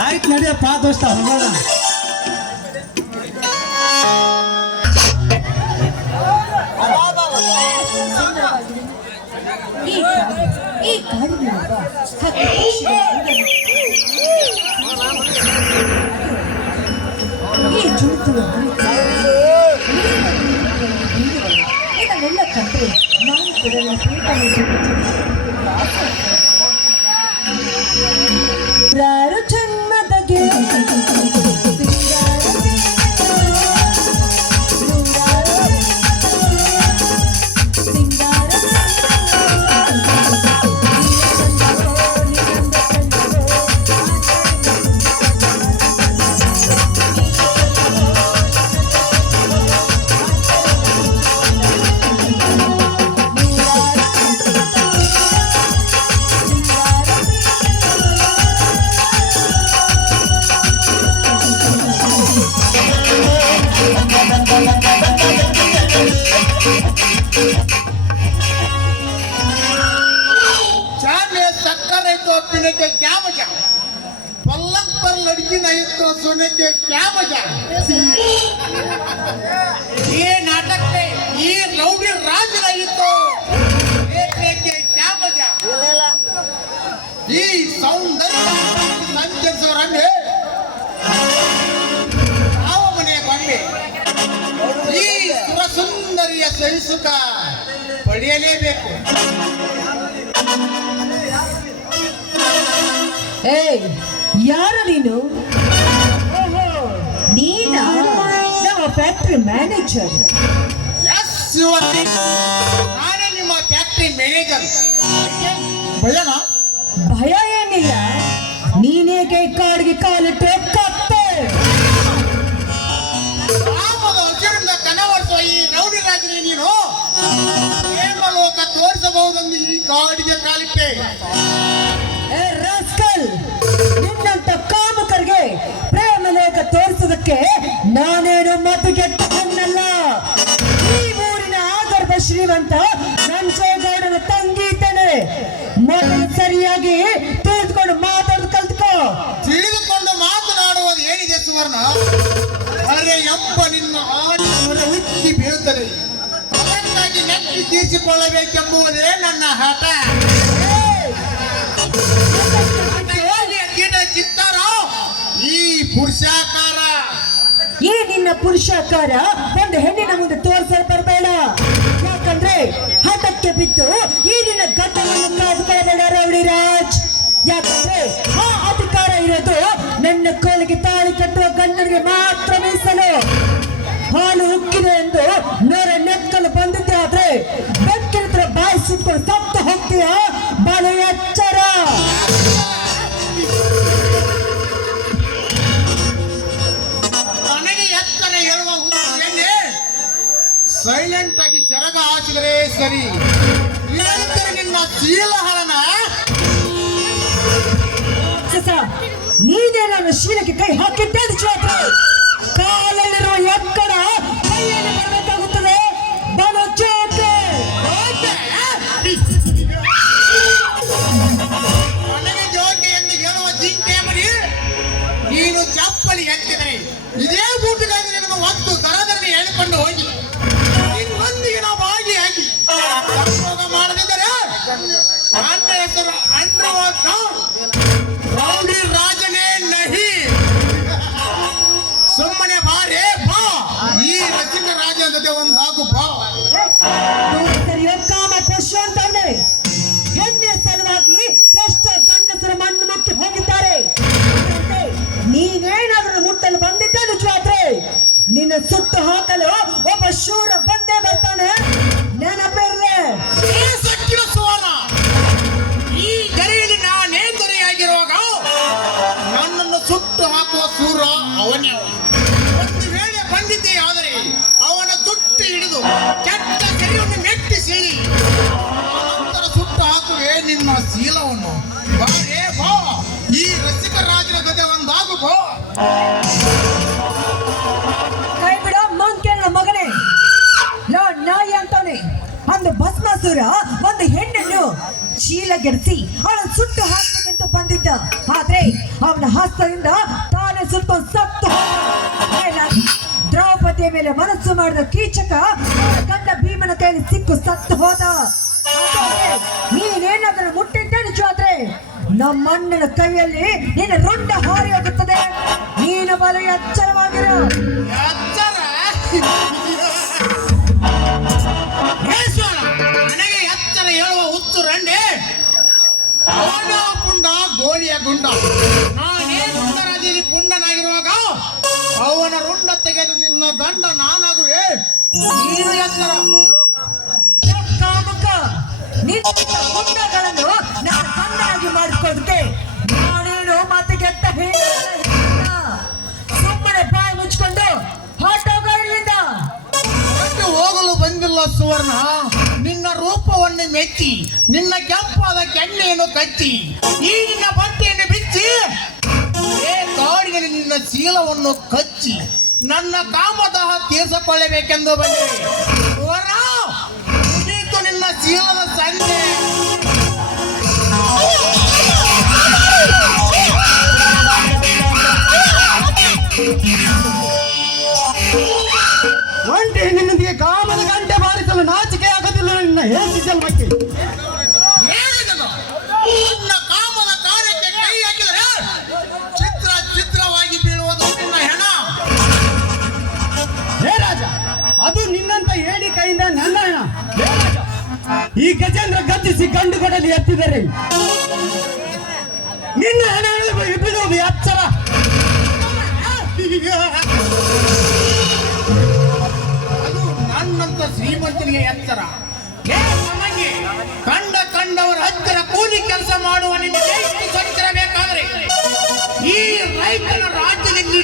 ಆಯ್ತು ನಡಿಯಪ್ಪ ದೋಸ್ತ ಹೋಗೋಣ. ಈ ಕಾಡು ಈ ಜುಳುತುವ ಇದನ್ನೆಲ್ಲ ಕಂಡ್ರೆ ನಾನು ಕೂಡ ನನ್ನ है तो पीने के क्या मजा पलक पर लड़की नहीं तो सोने के क्या मजा ये नाटक में ये रौडी राज नहीं तो देखने के क्या मजा ಈ ಸೌಂದರ್ಯ ಸಂಚರಿಸುವರನ್ನೇ ಯಾವ ಮನೆಯ ಗೊಂಬೆ ಈ ಸುರಸುಂದರಿಯ ಸಹಿಸುತ್ತ ಪಡೆಯಲೇಬೇಕು ಏಯ್ ಯಾರು ನೀನು? ನೀನಾ? ನಮ್ಮ ಫ್ಯಾಕ್ಟ್ರಿ ಮ್ಯಾನೇಜರ್ ಎಸ್ ಯುವತಿ ನಾನೇ ನಿಮ್ಮ ಫ್ಯಾಕ್ಟ್ರಿ ಮ್ಯಾನೇಜರ್ ಭಯನ? ಭಯ ಏನಿಲ್ಲ. ನೀನೇ ಕೈ ಕಾಡಿಗೆ ಕಾಲಿಟ್ಟು ಕತ್ತೆ. ರಾಮದ ಹಸಿರಿಂದ ಕನವರಿಸುವ ಈ ರೌಡಿ ರಾಜನೇ ನೀನು. ಪ್ರೇಮಲೋಕ ತೋರಿಸಬಹುದೆಂದು ಈ ಕಾಡಿಗೆ ಕಾಲಿಟ್ಟೆ. ಏ ರಾಸ್ಕಲ್! ತೋರಿಸೋದಕ್ಕೆ ನಾನೇನು ಮತು ಕೆಟ್ಟವನ್ನಲ್ಲ ಈ ಊರಿನ ಆಗರ್ಭ ಶ್ರೀಮಂತ ನಂಜೇಗೌಡನ ತಂಗಿ ಇದ್ದೇನೆ. ಮೊದಲು ಸರಿಯಾಗಿ ತಿಳಿದುಕೊಂಡು ಮಾತಾಡೋದು ಕಲ್ತ್ಕೋ. ತಿಳಿದುಕೊಂಡು ಮಾತನಾಡುವುದು ಏನಿದೆ ಸುವರ್ಣ? ಅರೆ ಎಂಬ ನಿನ್ನ ಆಡಿನ ಉಕ್ಕಿ ಬೀಳುತ್ತದೆ. ಅದಕ್ಕಾಗಿ ನೆಟ್ಟಿ ತೀರಿಸಿಕೊಳ್ಳಬೇಕೆಂಬುವುದೇ ನನ್ನ ಹಠ. ಈ ಪುರುಷಾಕಾರ ಈ ನಿನ್ನ ಪುರುಷಾಕಾರ? ಒಂದು ಹೆಣ್ಣಿನ ಮುಂದೆ ತೋರಿಸಲು ನೀನೇ ನನ್ನ ಶೀಲಕ್ಕೆ ಕೈ ಹಾಕಿದ್ದೆ ಚೋತ್ರ ಕೈ ಬಿಡ ಮಂಕೆನ ಮಗನೇ. ಲೋ, ನಾಯಿ ಅಂತಾನೆ. ಅಂದು ಭಸ್ಮಾಸುರ, ಒಂದು ಹೆಣ್ಣನ್ನು ಚೀಲಗೆಡಿಸಿ ಅವಳ ಸುಟ್ಟು ಹಾಕ್ಬೇಕೆಂತ ಬಂದಿದ್ದ. ಆದ್ರೆ ಅವನ ಹಸ್ತದಿಂದ ತಾನೇ ಸುಟ್ಟು ಸತ್ತು? ದ್ರೌಪದಿಯ ಮೇಲೆ ಮನಸ್ಸು ಮಾಡಿದ ಕೀಚಕ ಗಂಡ ಭೀಮನ ಕೈಯಲ್ಲಿ ಸಿಕ್ಕು ಸತ್ತು ಹೋದ. ನಿಜವಾದ್ರೆ ನಮ್ಮಣ್ಣನ ಕೈಯಲ್ಲಿ ನಿನ್ನ ರುಂಡ ಹಾರಿ ಹೋಗುತ್ತದೆ ನೀನು ಬಲೆ ಎಚ್ಚರವಾಗಿರು. ನನಗೆ ಎತ್ತರ ಹೇಳುವ ಹುತ್ತು ರಂಡೆ. ಪುಂಡ, ಗೋಲಿಯ ಗುಂಡ. ನಾನೇ ಸುಂದರಾದಿಯಲ್ಲಿ ಪುಂಡನಾಗಿರುವಾಗ ಅವನ ರುಂಡ ತೆಗೆದು ನಿನ್ನ ದಂಡ ನಾನಾಗುವೆ. ನೀನು ಕಾಮುಕ ನಿನ್ನ ಗುಂಡಗಳನ್ನು ನಾನು ಕಂದಾಗಿ ಮಾಡಿಕೊಡ್ತೆ ನಾನೇನು ಮತ್ತೆ ಕೆಟ್ಟ ಸುಮ್ಮನೆ ಬಾಯಿ ಮುಚ್ಕೊಂಡು ಹೊರಟು ಹೋಗಲು ಬಂದಿಲ್ಲ ಸುವರ್ಣ. ನಿನ್ನ ರೂಪವನ್ನು ಮೆಚ್ಚಿ, ನಿನ್ನ ಕೆಂಪಾದ ಕೆಣ್ಣೆಯನ್ನು ಕಚ್ಚಿ ಈ ನಿನ್ನ ಬಟ್ಟೆಯನ್ನು ಬಿಚ್ಚಿ ಕಾಡಿಗೆ ನಿನ್ನ ಚೀಲವನ್ನು ಕಚ್ಚಿ, ನನ್ನ ಕಾಮದಹ ತೀರಿಸಿಕೊಳ್ಳಬೇಕೆಂದು ಬಂದೆ ಸುವರ್ಣ ನಿನ್ನ ಚೀಲದ ಸಂಜೆ. ಒಂಟಿ ನಿನ್ನೊಂದಿಗೆ ಕಾಮದ ಗಂಟೆ ಬಾರಿಸಲು ನಾಚಿಕೆ ಆಗದಿಲ್ಲ ನಿನ್ನ ಹೇಸಿ ಜನ್ಮಕ್ಕೆ. ಕಾಮದ ಕಾರ್ಯಕ್ಕೆ ಕೈ ಹಾಕಿದರೆ ಚಿತ್ರ ಚಿತ್ರವಾಗಿ ಬೀಳುವುದು ನಿನ್ನ ಹೆಣ. ಹೇ ರಾಜ ಅದು ನಿನ್ನಂತ ಹೇಳಿ ಕೈಯಿಂದ ನನ್ನ ಈ ಗಜೇಂದ್ರ ಗದ್ದಿಸಿ ಗಂಡು ಕೊಡಲಿ ಎತ್ತಿದರೆ. ನಿನ್ನ ಹಣ ಅಚ್ಚರ. ಎಚ್ಚರ ಅದು ನನ್ನಂತ ಶ್ರೀಮಂತನಿಗೆ ನಮಗೆ ಕಂಡ ಕಂಡವರ ಹತ್ತಿರ ಕೂಲಿ ಕೆಲಸ ಮಾಡುವ ನಿಮಗೆ ಬೇಕಾದ್ರೆ ಈ ರೈತನ ರಾಜ್ಯದಲ್ಲಿ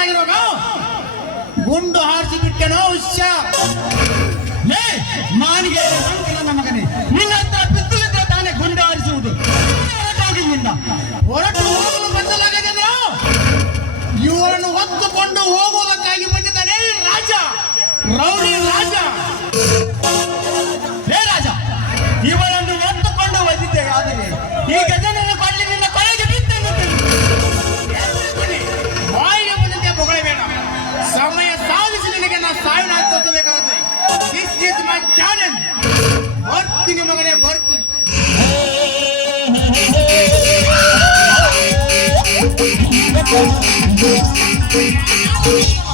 ಗುಂಡನಾಗಿರುವಾಗ ಗುಂಡು ಹಾರಿಸಿ ಬಿಟ್ಟೆನೋ ಲೇ, ಮಾನಿಗೆ ನನ್ನ ಮಗನೇ. ನಿನ್ನ ಹತ್ರ ಪಿಸ್ತೂಲಿದ್ರೆ ತಾನೇ ಗುಂಡು ಹಾರಿಸುವುದು. ಹೊರಟು ಹೋಗಲು ಬದಲಾಗದೆಂದ್ರು ಇವರನ್ನು ಹೊತ್ತುಕೊಂಡು ಹೋಗುವುದಕ್ಕಾಗಿ ಬಂದಿದ್ದಾನೆ ರಾಜ. ರೌಡಿ ರಾಜ. ಸಮಯ ಸಾಧಿಸಿ ನಿನಗೆ ನಾ ಸಾವಿನ ತೋರಿಸಬೇಕಾಗುತ್ತೆ ದಿಸ್ ಇಸ್ ಮೈ ಚಾಲೆಂಜ್ ಬರ್ತೀನಿ ಮಗನೇ ಬರ್ತೀನಿ ಕಣ್ಣಿಟ್ಟರೆ